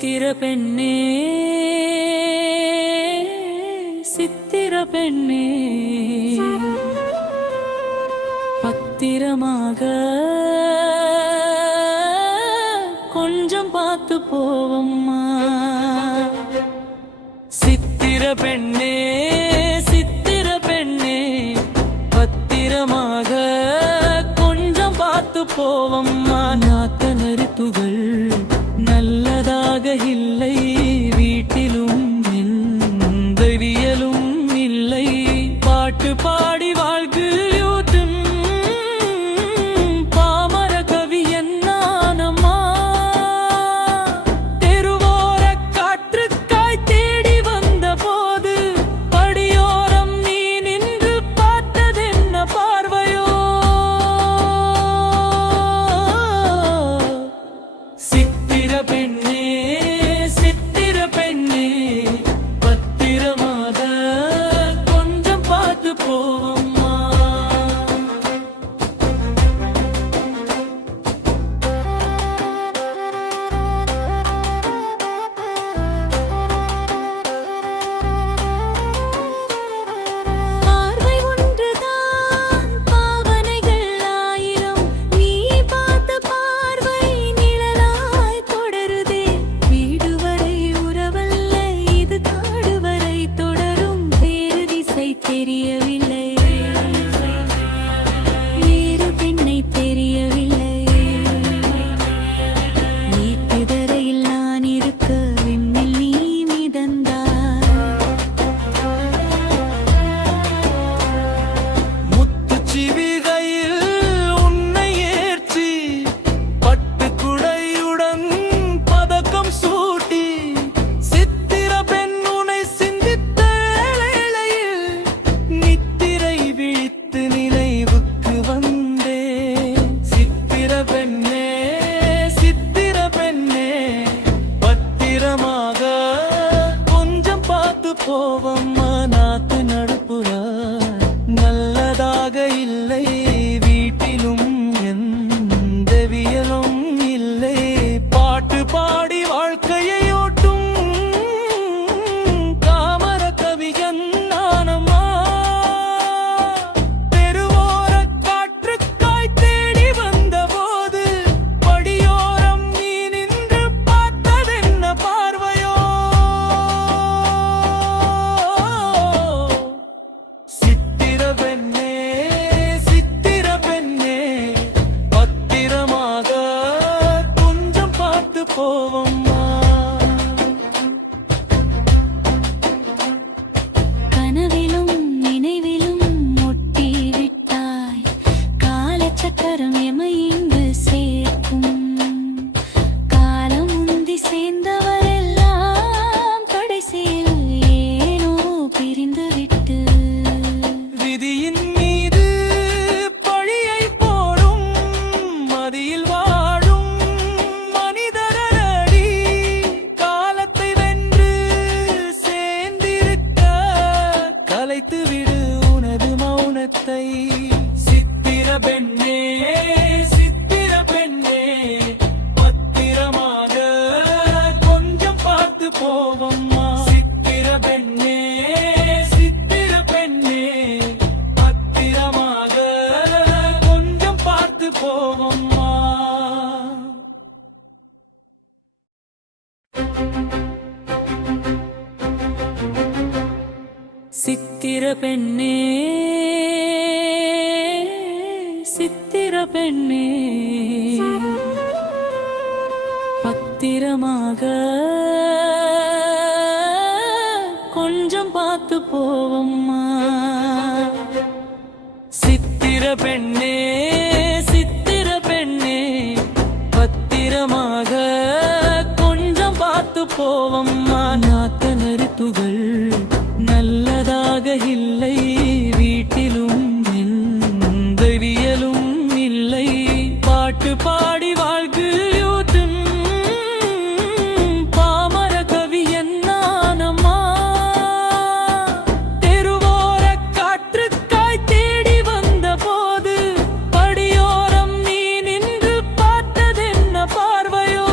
சித்திர பெண்ணே சித்திர பெண்ணே பத்திரமாக கொஞ்சம் பார்த்து போவம்மா. சித்திர பெண்ணே சித்திர பெண்ணே பத்திரமாக கொஞ்சம் பார்த்து போவம்மா. நாத்த நறுத்துகள் நல்லதாக இல்லை, வீட்டிலும் எந்த வியலும் இல்லை. பாட்டு பாடி வாழ்க்கையூட்டும் பாமர கவி என்னானம்மா. தெருவோர காற்றுக்காய் தேடி வந்த போது படியோரம் நீ நின்று பார்த்ததென்ன பார்வையோ. சித்திர பெண்ணே சித்திர பெண்ணே பத்திரமாக கொஞ்சம் பார்த்து போவம்மா. பார்வை ஒன்றுதான் பாவனைகள் ஆயிரம், நீ பார்த்த பார்வை நிழலாய் தொடருதே. வீடு வரை உறவல்ல, இது காடு வரை தொடரும். வேறு திசை தெரியவில்லை, வேறு பெண்ணை தெரியவில்லை. நீட்டுதரையில் நான் இருக்க விண்ணில் நீ மிதந்தாய். முத்துச்சிவிகையில் உன்னை ஏற்றி பட்டுக்குடையுடன் பதக்கம் சூட்டி சித்திர பெண் உன்னை சிந்தித்த வேளையில் நித்திரை விழித்து நினைவுக்கு வந்தே. சித்திர பெண்ணே சித்திர பெண்ணே பத்திரமாக கொஞ்சம் பார்த்து போவம்மா. நாத்து நடுப்புற நல்லதாக இல்லை, வீட்டிலும் எந்த வியலும் இல்லை. பாட்டு பாடி வாழ்க்கையை ஓட்டும் காமர கவிஞன் நானம்மா. தெருவோர காற்றுக்காய் தேடி வந்த போது படியோரம் நீ நின்று பார்த்ததென்ன பார்வையோ. சித்திர பெண்ணே சித்திர பெண்ணே பத்திரமாக கொஞ்சம் பார்த்து போவம்மா. கனவிலும் நினைவிலும் ஒட்டி விட்டாய், காலச்சக்கரம் எமை இங்கு சேர்க்கும். காலம் உந்தி சேர்ந்தவரெல்லாம் கடைசியில் ஏனோ பிரிந்துவிட்டு விதியின் மீது பழியை போடும் மதியில் வாழும் மனிதரடி. காலத்தை வென்று சேர்ந்திருக்க கலைத்து விடு உனது மௌனத்தை. சித்திர பெண்ணே சித்திர பெண்ணே பத்திரமாக கொஞ்சம் பார்த்து போவம்மா. சித்திர பெண்ணே சித்திர பெண்ணே பத்திரமாக கொஞ்சம் பார்த்து போவம்மா. சித்திர பெண்ணே சித்திர பெண்ணே பத்திரமாக கொஞ்சம் பார்த்து போவம்மா. சித்திர பெண்ணே சித்திர பெண்ணே பத்திரமாக கொஞ்சம் பார்த்து போவம்மா. நாத்த நறுத்துகள் நல்லதாக இல்லை, வீட்டிலும் எந்த வியலும் இல்லை. பாட்டு பாடி வாழ்க்கையூட்டும் பாமர கவி என்னானம்மா. தெருவோர காற்றுக்காய் தேடி வந்த போது படியோரம் நீ நின்று பார்த்ததென்ன பார்வையோ.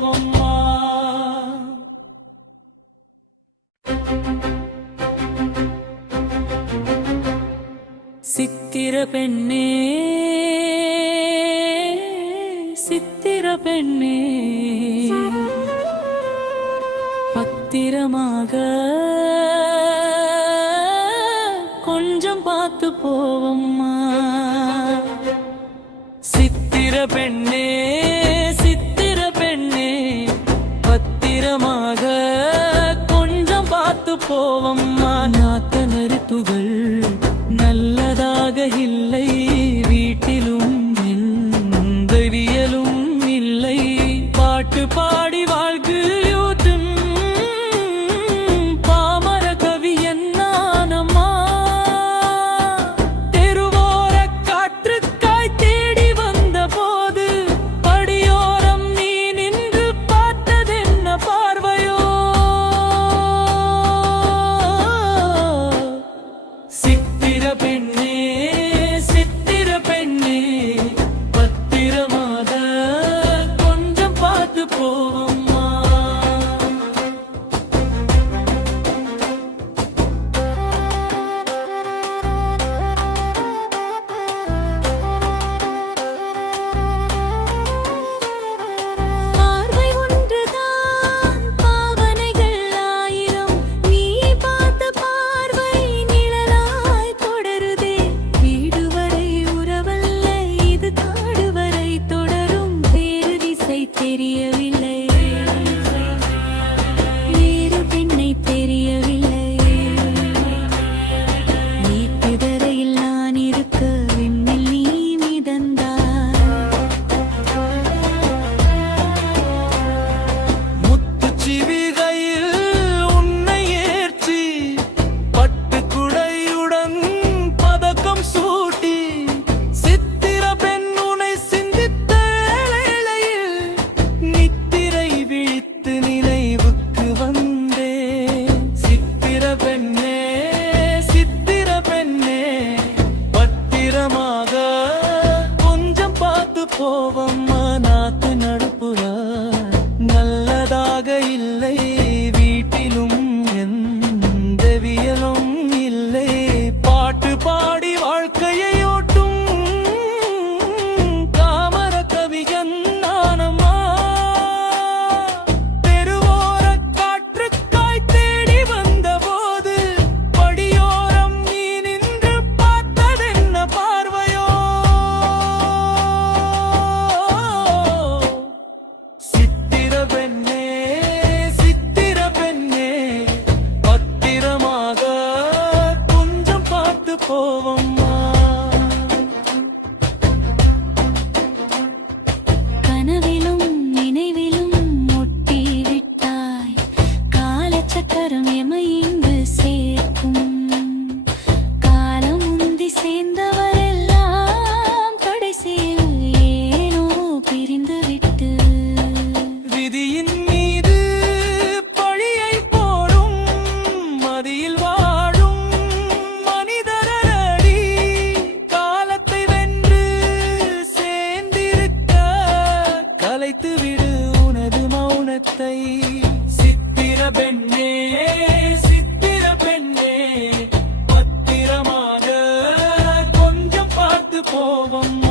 போவம்மா. சித்திர பெண்ணே சித்திர பெண்ணே பத்திரமாக கொஞ்சம் பார்த்து போவம்மா. சித்திர பெண்ணே சித்திர பெண்ணே பத்திரமாக கொஞ்சம் பார்த்து போவம்மா. நாத்த நறுத்துகள் நல்லதாக இல்லை, வீட்டிலும் எந்தவியலும் இல்லை. பாட்டு பாடி வாழ்க்கையூட்டும் பாமர கவி என்னானம்மா. தெருவோர காற்றுக்காய் தேடி வந்த போது படியோரம் நீ நின்று பார்த்ததென்ன பார்வையோ. சித்திர பெண்ணே சித்திர பெண்ணே பத்திரமாக கொஞ்சம் பார்த்து போவம்மா. பார்வை ஒன்றுதான் பாவனைகள் ஆயிரம், நீ பார்த்த பார்வை நிழலாய் தொடருதே. வீடு வரை உறவல்ல, இது காடு வரை தொடரும். வேறு திசை தெரியவில்லை, வேறு பெண்ணை தெரியவில்லை. நீட்டுதரையில் நான் இருக்க விண்ணில் நீ மிதந்தாய். முத்துச்சிவிகையில் உன்னை ஏற்றி பட்டுக்குடையுடன் பதக்கம் சூட்டி சித்திர பெண் உன்னை சிந்தித்த வேளையில் நித்திரை விழித்து நினைவுக்கு வந்தேன். சித்திர பெண்ணே சித்திர பெண்ணே பத்திரமாக கொஞ்சம் பார்த்து போவம்மா. நாத்து நடுப்புற நல்லதாக இல்லை, வீட்டிலும் எந்தவியலும் இல்லை. பாட்டு பாடி வாழ்க்கையை ஓட்டும் காமர கவிஞன் நானம்மா. தெருவோர காற்றுக்காய் தேடி வந்த போது படியோரம் நீ நின்று பார்த்ததென்ன பார்வையோ. சித்திர பெண்ணே சித்திர பெண்ணே பத்திரமாக கொஞ்சம் பார்த்து போவம்மா. கனவிலும் நினைவிலும் ஒட்டி விட்டாய், காலச்சக்கரம் எமை இங்கு சேர்க்கும். காலம் முந்தி சேர்ந்தவரெல்லாம் கடைசியில் ஏனோ பிரிந்து விட்டு விதியின் மீது பழியை போடும் மதியில் வாழும் மனிதரடி. காலத்தை வென்று சேர்ந்திருக்க கலைத்து விடு உனது மௌனத்தை. சித்திர பெண்ணே சித்திர பெண்ணே பத்திரமாக கொஞ்சம் பார்த்து போவம்மா.